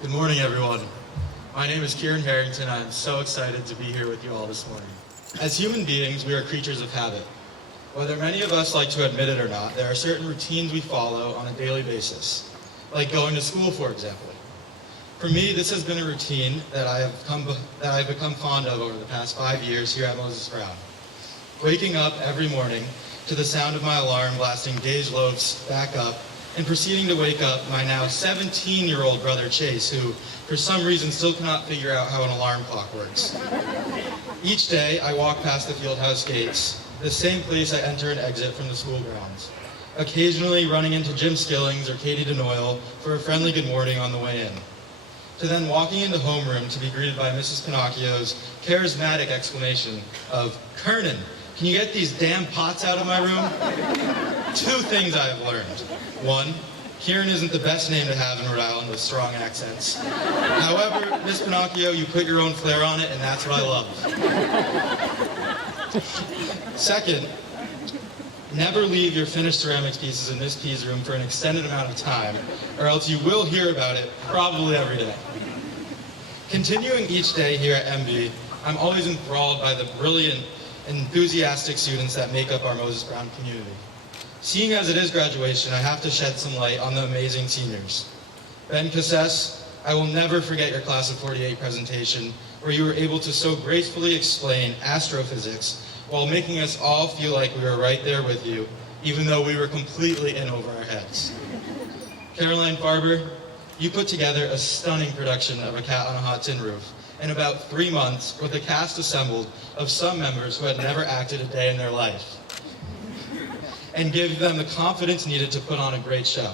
Good morning, everyone. My name is Kieran Harrington. I'm so excited to be here with you all this morning. As human beings, we are creatures of habit. Whether many of us like to admit it or not, there are certain routines we follow on a daily basis, like going to school, for example. For me, this has been a routine that I've become fond of over the past 5 years here at Moses Brown. Waking up every morning to the sound of my alarm blasting Dej Loaf's Back Up, and proceeding to wake up my now 17-year-old brother Chase, who for some reason still cannot figure out how an alarm clock works. Each day I walk past the fieldhouse gates, the same place I enter and exit from the school grounds, occasionally running into Jim Skillings or Katie DeNoyle for a friendly good morning on the way in, to then walking into homeroom to be greeted by Mrs. Pinocchio's charismatic exclamation of, "Kernan, can you get these damn pots out of my room?" Two things I have learned. One, Kieran isn't the best name to have in Rhode Island with strong accents. However, Miss Pinocchio, you put your own flair on it, and that's what I love. Second, never leave your finished ceramics pieces in Miss P's room for an extended amount of time, or else you will hear about it probably every day. Continuing each day here at MB, I'm always enthralled by the brilliant, enthusiastic students that make up our Moses Brown community. Seeing as it is graduation, I have to shed some light on the amazing seniors. Ben Casses, I will never forget your class of 48 presentation, where you were able to so gracefully explain astrophysics while making us all feel like we were right there with you, even though we were completely in over our heads. Caroline Farber, you put together a stunning production of A Cat on a Hot Tin Roof in about 3 months with a cast assembled of some members who had never acted a day in their life, and give them the confidence needed to put on a great show.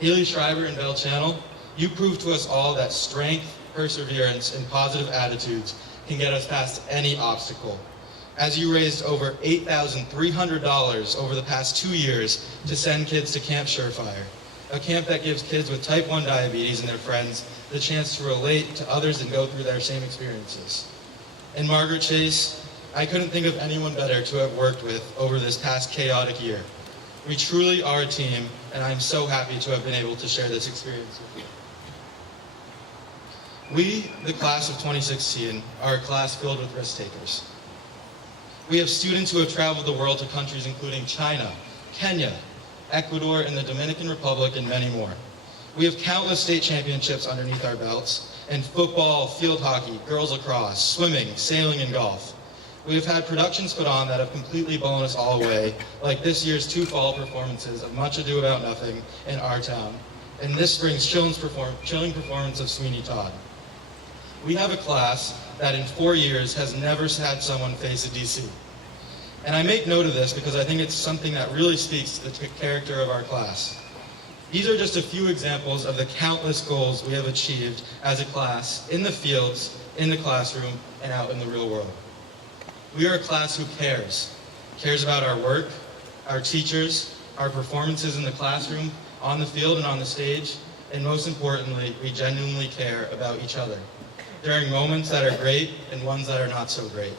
Haley Schreiber and Bell Channel, you proved to us all that strength, perseverance, and positive attitudes can get us past any obstacle, as you raised over $8,300 over the past 2 years to send kids to Camp Surefire, a camp that gives kids with type 1 diabetes and their friends the chance to relate to others and go through their same experiences. And Margaret Chase, I couldn't think of anyone better to have worked with over this past chaotic year. We truly are a team, and I'm so happy to have been able to share this experience with you. We, the class of 2016, are a class filled with risk takers. We have students who have traveled the world to countries including China, Kenya, Ecuador, and the Dominican Republic, and many more. We have countless state championships underneath our belts in football, field hockey, girls lacrosse, swimming, sailing, and golf. We have had productions put on that have completely blown us all away, like this year's 2 fall performances of Much Ado About Nothing in Our Town, and this spring's chilling performance of Sweeney Todd. We have a class that in 4 years has never had someone face a DC. And I make note of this because I think it's something that really speaks to the character of our class. These are just a few examples of the countless goals we have achieved as a class in the fields, in the classroom, and out in the real world. We are a class who cares about our work, our teachers, our performances in the classroom, on the field and on the stage, and most importantly, we genuinely care about each other during moments that are great and ones that are not so great.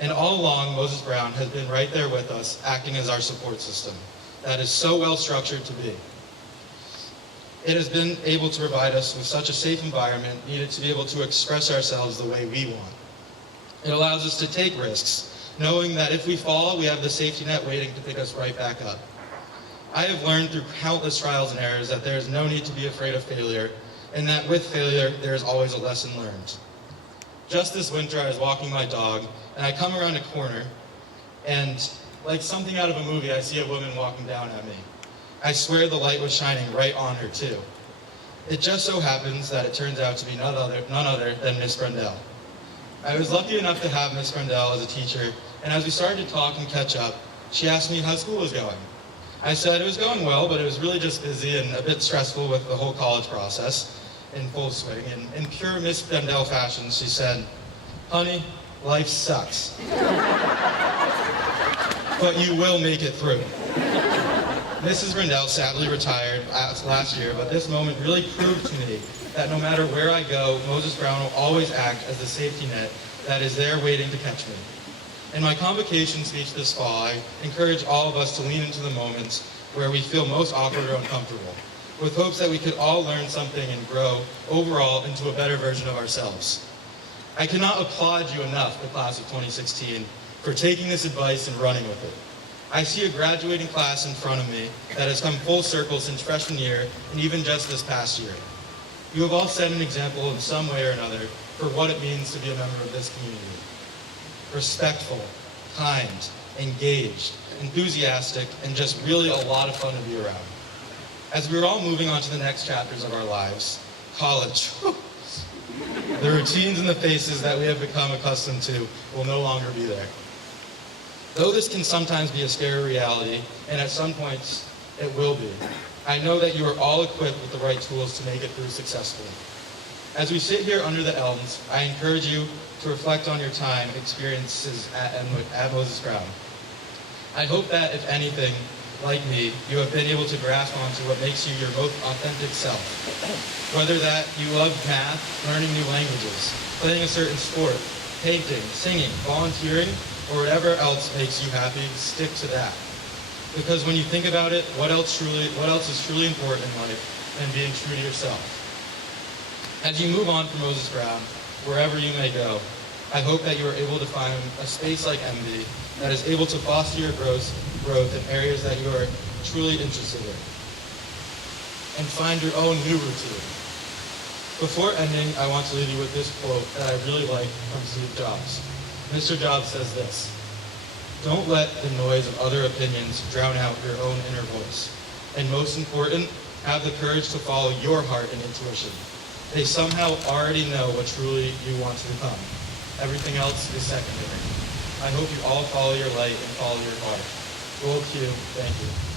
And all along, Moses Brown has been right there with us, acting as our support system that is so well structured to be. It has been able to provide us with such a safe environment needed to be able to express ourselves the way we want. It allows us to take risks, knowing that if we fall, we have the safety net waiting to pick us right back up. I have learned through countless trials and errors that there is no need to be afraid of failure, and that with failure, there is always a lesson learned. Just this winter, I was walking my dog, and I come around a corner, and like something out of a movie, I see a woman walking down at me. I swear the light was shining right on her, too. It just so happens that it turns out to be none other than Miss Brendel. I was lucky enough to have Miss Brendel as a teacher, and as we started to talk and catch up, she asked me how school was going. I said it was going well, but it was really just busy and a bit stressful with the whole college process in full swing. And in pure Miss Brendel fashion, she said, "Honey, life sucks. But you will make it through." Mrs. Brendel sadly retired last year, but this moment really proved to me that no matter where I go, Moses Brown will always act as the safety net that is there waiting to catch me. In my convocation speech this fall, I encourage all of us to lean into the moments where we feel most awkward or uncomfortable. with hopes that we could all learn something and grow overall into a better version of ourselves. I cannot applaud you enough, the class of 2016, for taking this advice and running with it. I see a graduating class in front of me that has come full circle since freshman year and even just this past year. You have all set an example in some way or another for what it means to be a member of this community. Respectful, kind, engaged, enthusiastic, and just really a lot of fun to be around. As we're all moving on to the next chapters of our lives, college, the routines and the faces that we have become accustomed to will no longer be there. Though this can sometimes be a scary reality, and at some points it will be, I know that you are all equipped with the right tools to make it through successfully. As we sit here under the elms, I encourage you to reflect on your time, experiences at Moses Brown. I hope that, if anything, like me, you have been able to grasp onto what makes you your most authentic self. Whether that you love math, learning new languages, playing a certain sport, painting, singing, volunteering, or whatever else makes you happy, stick to that. Because when you think about it, what else is truly important in life than being true to yourself? As you move on from Moses Brown, wherever you may go, I hope that you are able to find a space like MB that is able to foster your growth in areas that you are truly interested in, and find your own new routine. Before ending, I want to leave you with this quote that I really like from Steve Jobs. Mr. Jobs says this: "Don't let the noise of other opinions drown out your own inner voice. And most important, have the courage to follow your heart and intuition. They somehow already know what truly you want to become. Everything else is secondary." I hope you all follow your light and follow your heart. Roll Q. Thank you.